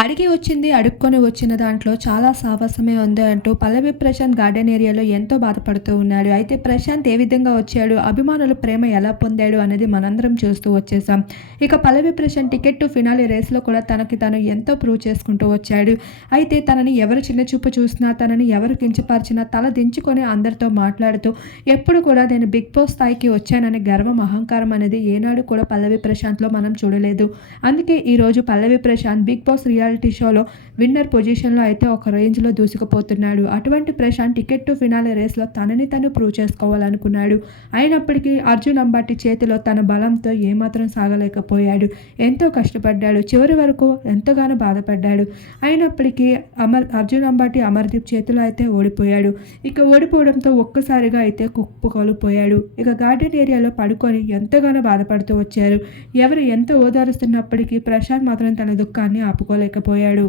అడిగి వచ్చింది అడుక్కొని వచ్చిన దాంట్లో చాలా సాహసమే ఉంది అంటూ పల్లవి ప్రశాంత్ గార్డెన్ ఏరియాలో ఎంతో బాధపడుతూ ఉన్నాడు. అయితే ప్రశాంత్ ఏ విధంగా వచ్చాడు అభిమానుల ప్రేమ ఎలా పొందాడు అనేది మనందరం చూస్తూ వచ్చేసాం ఇక Pallavi Prashanth ticket to finale రేస్లో కూడా తనకి తను ఎంతో ప్రూవ్ చేసుకుంటూ వచ్చాడు. అయితే తనని ఎవరు చిన్న చూపు చూసినా తనని ఎవరు కించపరిచినా తల దించుకొని అందరితో మాట్లాడుతూ ఎప్పుడు కూడా నేను బిగ్ బాస్ స్థాయికి వచ్చానని గర్వం అహంకారం అనేది ఏనాడు కూడా పల్లవి ప్రశాంత్లో మనం చూడలేదు. అందుకే ఈరోజు Pallavi Prashanth Big Boss reality షోలో విన్నర్ పొజిషన్లో అయితే ఒక రేంజ్లో దూసుకుపోతున్నాడు. అటువంటి ప్రశాంత్ టికెట్ టు ఫినాలే రేస్లో తనని తను ప్రూవ్ చేసుకోవాలనుకున్నాడు. అయినప్పటికీ అర్జున్ అంబాటి చేతిలో తన బలంతో ఏమాత్రం సాగలేకపోయాడు. ఎంతో కష్టపడ్డాడు. చివరి వరకు ఎంతగానో బాధపడ్డాడు. అయినప్పటికీ అమర్ అర్జున్ అంబాటి అమర్దీప్ చేతిలో అయితే ఓడిపోయాడు. ఇక ఓడిపోవడంతో ఒక్కసారిగా అయితే కుప్పకొలిపోయాడు ఇక గార్డెన్ ఏరియాలో పడుకొని ఎంతగానో బాధపడుతూ వచ్చారు. ఎవరు ఎంత ఓదారుస్తున్నప్పటికీ ప్రశాంత్ మాత్రం తన దుఃఖాన్ని ఆపుకోలేకపోయాడు